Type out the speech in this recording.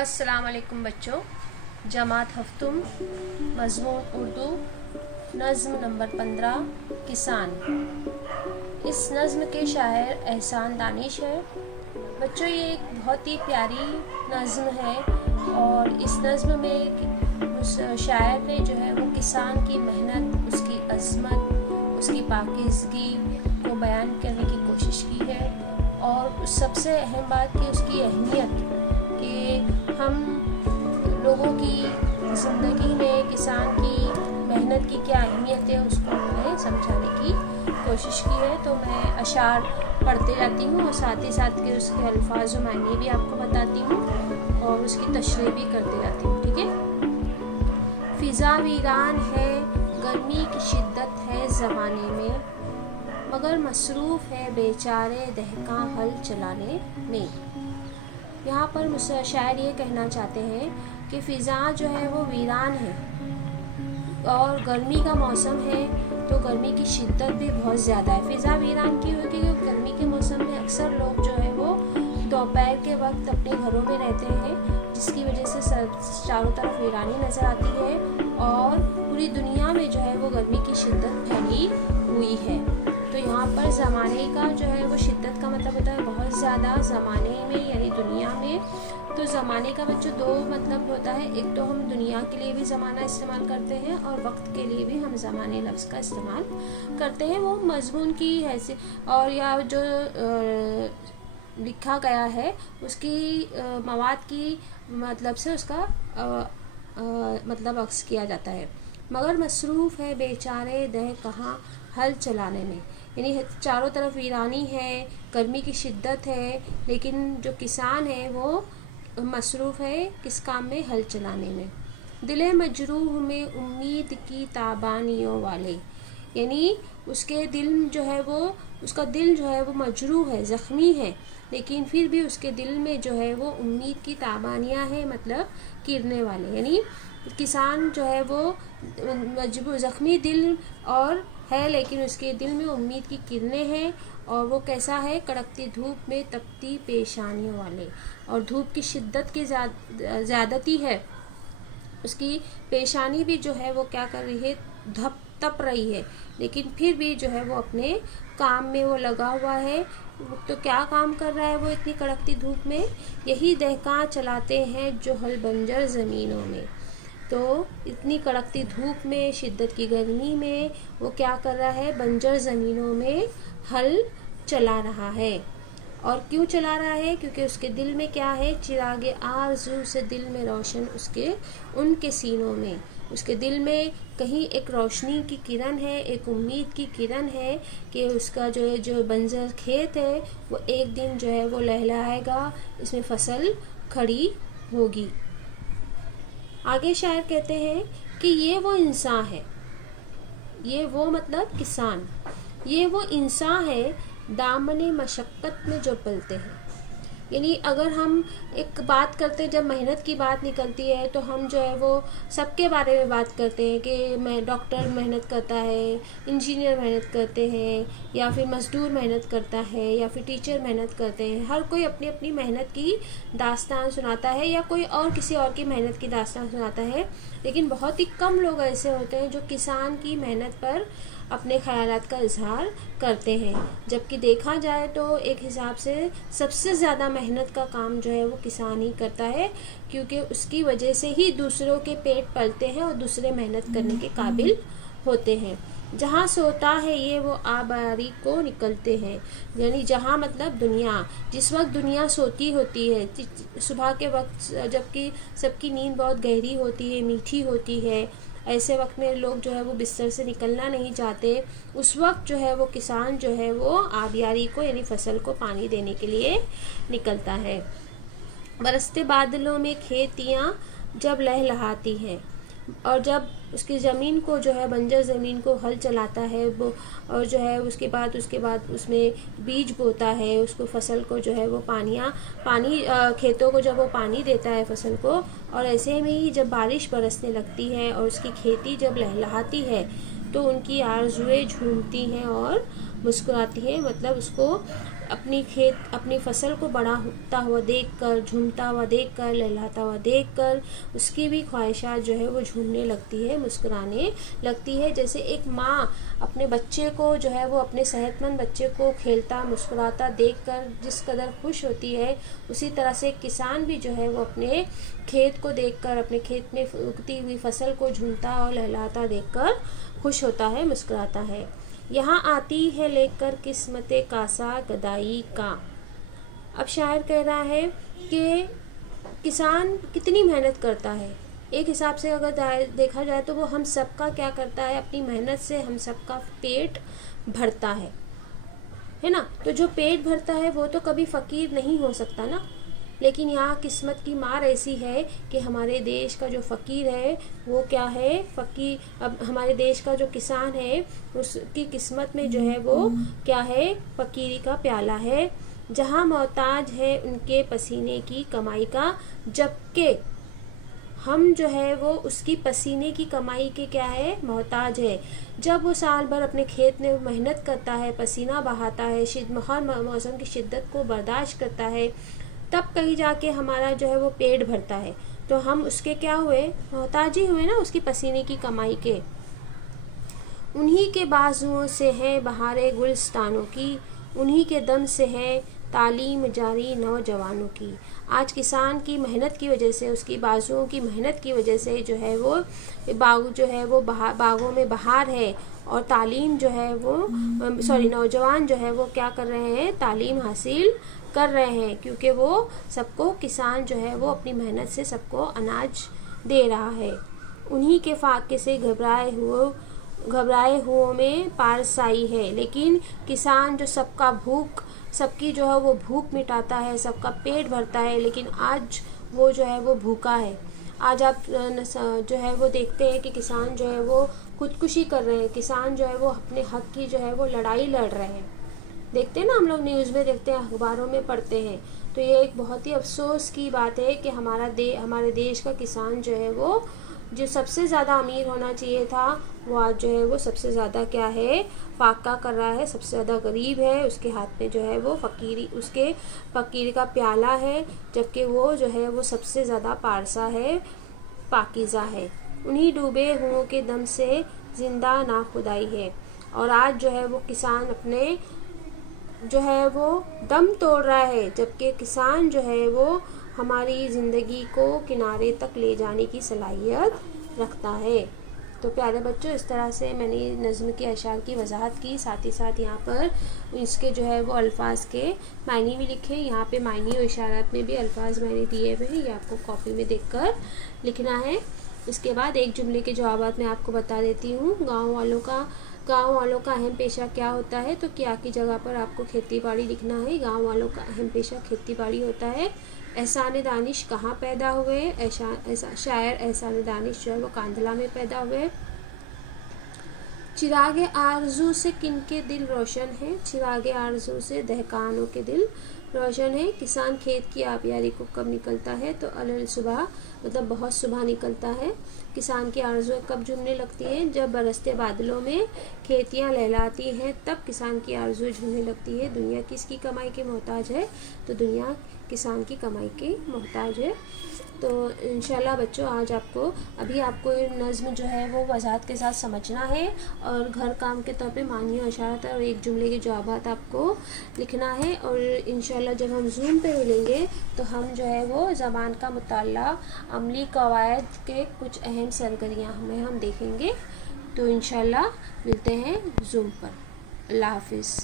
السلام علیکم بچوں، جماعت ہفتم مضمون اردو نظم نمبر 15 کسان۔ اس نظم کے شاعر احسان دانش ہے۔ بچوں یہ ایک بہت ہی پیاری نظم ہے اور اس نظم میں اس شاعر نے جو ہے وہ کسان کی محنت، اس کی عظمت، اس کی پاکیزگی کو بیان کرنے کی کوشش کی ہے اور سب سے اہم بات کہ اس کی اہمیت کہ ہم لوگوں کی زندگی میں کسان کی محنت کی کیا اہمیت ہے اس کو انہیں سمجھانے کی کوشش کی ہے۔ تو میں اشعار پڑھتے جاتی ہوں اور ساتھ ہی ساتھ کے اس کے الفاظ و معنی بھی آپ کو بتاتی ہوں اور اس کی تشریح بھی کرتے جاتی ہوں، ٹھیک ہے۔ فضا ویران ہے، گرمی کی شدت ہے زمانے میں، مگر مصروف ہے بیچارے دہقاں ہل چلانے میں۔ یہاں پر شاعر یہ کہنا چاہتے ہیں کہ فضا جو ہے وہ ویران ہے اور گرمی کا موسم ہے تو گرمی کی شدت بھی بہت زیادہ ہے۔ فضا ویران کی ہوگی کہ گرمی کے موسم میں اکثر لوگ جو ہے وہ دوپہر کے وقت اپنے گھروں میں رہتے ہیں، جس کی وجہ سے چاروں طرف ویرانی نظر آتی ہے اور پوری دنیا میں جو ہے وہ گرمی کی شدت پھیلی ہوئی ہے۔ تو یہاں پر زمانے کا جو ہے وہ شدت کا مطلب ہوتا ہے بہت زیادہ، زمانے میں یعنی دنیا میں۔ تو زمانے کا بچوں دو مطلب ہوتا ہے، ایک تو ہم دنیا کے لیے بھی زمانہ استعمال کرتے ہیں اور وقت کے لیے بھی ہم زمانے لفظ کا استعمال کرتے ہیں۔ وہ مضمون کی حیثیت اور یا جو لکھا گیا ہے اس کی مواد کی مطلب سے اس کا مطلب عکس کیا جاتا ہے۔ مگر مصروف ہے بیچارے دہقاں ہل چلانے میں، یعنی چاروں طرف ویرانی ہے، گرمی کی شدت ہے، لیکن جو کسان ہے وہ مصروف ہے کس کام میں؟ ہل چلانے میں۔ دل مجروح میں امید کی تابانیوں والے، یعنی اس کے دل جو ہے وہ اس کا دل جو ہے وہ مجروح ہے، زخمی ہے، لیکن پھر بھی اس کے دل میں جو ہے وہ امید کی تابانیاں ہیں، مطلب کرنے والے، یعنی کسان جو ہے وہ زخمی دل اور ہے لیکن اس کے دل میں امید کی کرنیں ہیں اور وہ کیسا ہے؟ کڑکتی دھوپ میں تپتی پیشانیوں والے، اور دھوپ کی شدت کی زیادتی ہے، اس کی پیشانی بھی جو ہے وہ کیا کر رہی ہے؟ تپ رہی ہے، لیکن پھر بھی جو ہے وہ اپنے کام میں وہ لگا ہوا ہے۔ تو کیا کام کر رہا ہے وہ اتنی کڑکتی دھوپ میں؟ یہی دہقاں چلاتے ہیں جو ہل بنجر زمینوں میں۔ تو اتنی کڑکتی دھوپ میں، شدت کی گرمی میں وہ کیا کر رہا ہے؟ بنجر زمینوں میں ہل چلا رہا ہے۔ اور کیوں چلا رہا ہے؟ کیونکہ اس کے دل میں کیا ہے؟ چراغ آرزو سے دل میں روشن ان کے سینوں میں، اس کے دل میں کہیں ایک روشنی کی کرن ہے، ایک امید کی کرن ہے کہ اس کا جو بنجر کھیت ہے وہ ایک دن جو ہے وہ لہلہائے گا، اس میں فصل کھڑی ہوگی۔ آگے شاعر کہتے ہیں کہ یہ وہ انسان ہے، یہ وہ مطلب کسان، یہ وہ انسان ہے دامن مشقت میں جو پلتے ہیں۔ یعنی اگر ہم ایک بات کرتے جب محنت کی بات نکلتی ہے تو ہم جو ہے وہ سب کے بارے میں بات کرتے ہیں کہ ڈاکٹر محنت کرتا ہے، انجینئر محنت کرتے ہیں، یا پھر مزدور محنت کرتا ہے، یا پھر ٹیچر محنت کرتے ہیں۔ ہر کوئی اپنی اپنی محنت کی داستان سناتا ہے یا کوئی اور کسی اور کی محنت کی داستان سناتا ہے، لیکن بہت ہی کم لوگ ایسے ہوتے ہیں جو کسان کی محنت پر اپنے خیالات کا اظہار کرتے ہیں، جبکہ دیکھا جائے تو ایک حساب سے سب سے زیادہ محنت کا کام جو ہے وہ کسان ہی کرتا ہے، کیونکہ اس کی وجہ سے ہی دوسروں کے پیٹ پلتے ہیں اور دوسرے محنت کرنے کے قابل ہوتے ہیں۔ جہاں سوتا ہے یہ وہ آباری کو نکلتے ہیں، یعنی جہاں مطلب دنیا، جس وقت دنیا سوتی ہوتی ہے، صبح کے وقت جبکہ سب کی نیند بہت گہری ہوتی ہے، میٹھی ہوتی ہے، ایسے وقت میں لوگ جو ہے وہ بستر سے نکلنا نہیں چاہتے، اس وقت جو ہے وہ کسان جو ہے وہ آبیاری کو یعنی فصل کو پانی دینے کے لیے نکلتا ہے۔ برستے بادلوں میں کھیتیاں جب لہلہاتی ہیں، اور جب اس کی زمین کو جو ہے بنجر زمین کو ہل چلاتا ہے وہ، اور جو ہے اس کے بعد اس میں بیج بوتا ہے، اس کو فصل کو جو ہے وہ پانی کھیتوں کو جب وہ پانی دیتا ہے فصل کو، اور ایسے میں ہی جب بارش برسنے لگتی ہے اور اس کی کھیتی جب لہلہاتی ہے تو ان کی آرزوئیں جھومتی ہیں اور مسکراتی ہیں، مطلب اس کو اپنی فصل کو بڑا ہوتا ہوا دیکھ کر، جھومتا ہوا دیکھ کر، لہلاتا ہوا دیکھ کر اس کی بھی خواہشات جو ہے وہ جھومنے لگتی ہے، مسکرانے لگتی ہے۔ جیسے ایک ماں اپنے بچے کو جو ہے وہ اپنے صحت مند بچے کو کھیلتا مسکراتا دیکھ کر جس قدر خوش ہوتی ہے، اسی طرح سے ایک کسان بھی جو ہے وہ اپنے کھیت کو دیکھ کر، اپنے کھیت میں اگتی ہوئی فصل کو جھومتا اور لہلاتا دیکھ کر خوش ہوتا ہے، مسکراتا ہے۔ یہاں آتی ہے لے کر قسمت کاسا گدائی کا۔ اب شاعر کہہ رہا ہے کہ کسان کتنی محنت کرتا ہے، ایک حساب سے اگر دیکھا جائے تو وہ ہم سب کا کیا کرتا ہے، اپنی محنت سے ہم سب کا پیٹ بھرتا ہے نا۔ تو جو پیٹ بھرتا ہے وہ تو کبھی فقیر نہیں ہو سکتا نا، لیکن یہاں قسمت کی مار ایسی ہے کہ ہمارے دیش کا جو فقیر ہے وہ کیا ہے، فقیر۔ اب ہمارے دیش کا جو کسان ہے اس کی قسمت میں جو ہے وہ کیا ہے، فقیری کا پیالہ ہے، جہاں محتاج ہے ان کے پسینے کی کمائی کا، جبکہ ہم جو ہے وہ اس کی پسینے کی کمائی کے کیا ہے، محتاج ہے۔ جب وہ سال بھر اپنے کھیت میں محنت کرتا ہے، پسینہ بہاتا ہے، ہر موسم کی شدت کو برداشت کرتا ہے، تب کہیں جا کے ہمارا جو ہے وہ پیٹ بھرتا ہے، تو ہم اس کے کیا ہوئے، محتاج ہی ہوئے نا اس کی پسینے کی کمائی کے۔ انہی کے بازوؤں سے ہے بہاریں گلستانوں کی، انہی کے دم سے ہے تعلیم جاری نوجوانوں کی۔ آج کسان کی محنت کی وجہ سے، اس کی بازوؤں کی محنت کی وجہ سے جو ہے وہ باغوں میں بہار ہے، اور تعلیم جو ہے وہ نوجوان جو ہے وہ کیا کر رہے ہیں، تعلیم حاصل کر رہے ہیں، کیونکہ وہ سب کو، کسان جو ہے وہ اپنی محنت سے سب کو اناج دے رہا ہے۔ انہی کے فاقے سے گھبرائے ہو میں پارسائی ہے، لیکن کسان جو سب کی جو ہے وہ بھوک مٹاتا ہے، سب کا پیٹ بھرتا ہے، لیکن آج وہ جو ہے وہ بھوکا ہے۔ آج آپ جو ہے وہ دیکھتے ہیں کہ کسان جو ہے وہ خودکشی کر رہے ہیں، کسان جو ہے وہ اپنے حق کی جو ہے وہ لڑائی لڑ رہے ہیں، دیکھتے ہیں نا، ہم لوگ نیوز میں دیکھتے ہیں، اخباروں میں پڑھتے ہیں۔ تو یہ ایک بہت ہی افسوس کی بات ہے کہ ہمارے دیش کا کسان جو ہے وہ جو سب سے زیادہ امیر ہونا چاہیے تھا، وہ آج جو ہے وہ سب سے زیادہ کیا ہے، فاقہ کر رہا ہے، سب سے زیادہ غریب ہے، اس کے ہاتھ میں جو ہے وہ اس کے فقیری کا پیالہ ہے، جبکہ وہ جو ہے وہ سب سے زیادہ پارسا ہے، پاکیزہ ہے۔ انہی ڈوبے ہوں کے دم سے زندہ ناخدائی ہے۔ اور آج جو ہے وہ کسان اپنے جو ہے وہ دم توڑ رہا ہے، جبکہ کسان جو ہے وہ ہماری زندگی کو کنارے تک لے جانے کی صلاحیت رکھتا ہے۔ تو پیارے بچوں، اس طرح سے میں نے نظم کے اشعار کی وضاحت کی، ساتھ ہی ساتھ یہاں پر اس کے جو ہے وہ الفاظ کے معنی بھی لکھے۔ یہاں پہ معنی اور اشارات میں بھی الفاظ میں نے دیے ہوئے ہیں، یہ آپ کو کاپی میں دیکھ کر لکھنا ہے۔ اس کے بعد ایک جملے کے جوابات میں آپ کو بتا دیتی ہوں۔ گاؤں والوں کا اہم پیشہ کیا ہوتا ہے؟ تو کیا کی جگہ پر آپ کو کھیتی باڑی لکھنا ہے۔ گاؤں والوں کا اہم پیشہ کھیتی باڑی ہوتا ہے۔ احسان دانش کہاں پیدا ہوئے؟ شاعر احسان دانش جو ہے وہ کاندھلہ میں پیدا ہوئے۔ چراغ آرزو سے کن کے دل روشن ہے؟ چراغ آرزو سے دہقانوں کے دل روشن ہے۔ کسان کھیت کی آبیاری کو کب نکلتا ہے؟ تو الل صبح، مطلب بہت صبح نکلتا ہے۔ کسان کی آرزویں کب جھومنے لگتی ہیں؟ جب برستے بادلوں میں کھیتیاں لہلاتی ہیں، تب کسان کی آرزویں جھومنے لگتی ہے۔ دنیا کس کی کمائی کے محتاج ہے؟ تو دنیا کسان کی کمائی کے محتاج ہے۔ تو انشاءاللہ بچوں، آج آپ کو نظم جو ہے وہ وضاحت کے ساتھ سمجھنا ہے، اور گھر کام کے طور پہ معنی و اشارات اور ایک جملے کے جوابات آپ کو لکھنا ہے۔ اور انشاءاللہ جب ہم زوم پہ ملیں گے تو ہم جو ہے وہ زبان کا مطالعہ، عملی قواعد کے کچھ اہم سرگرمیاں ہم دیکھیں گے۔ تو انشاءاللہ ملتے ہیں زوم پر۔ اللہ حافظ۔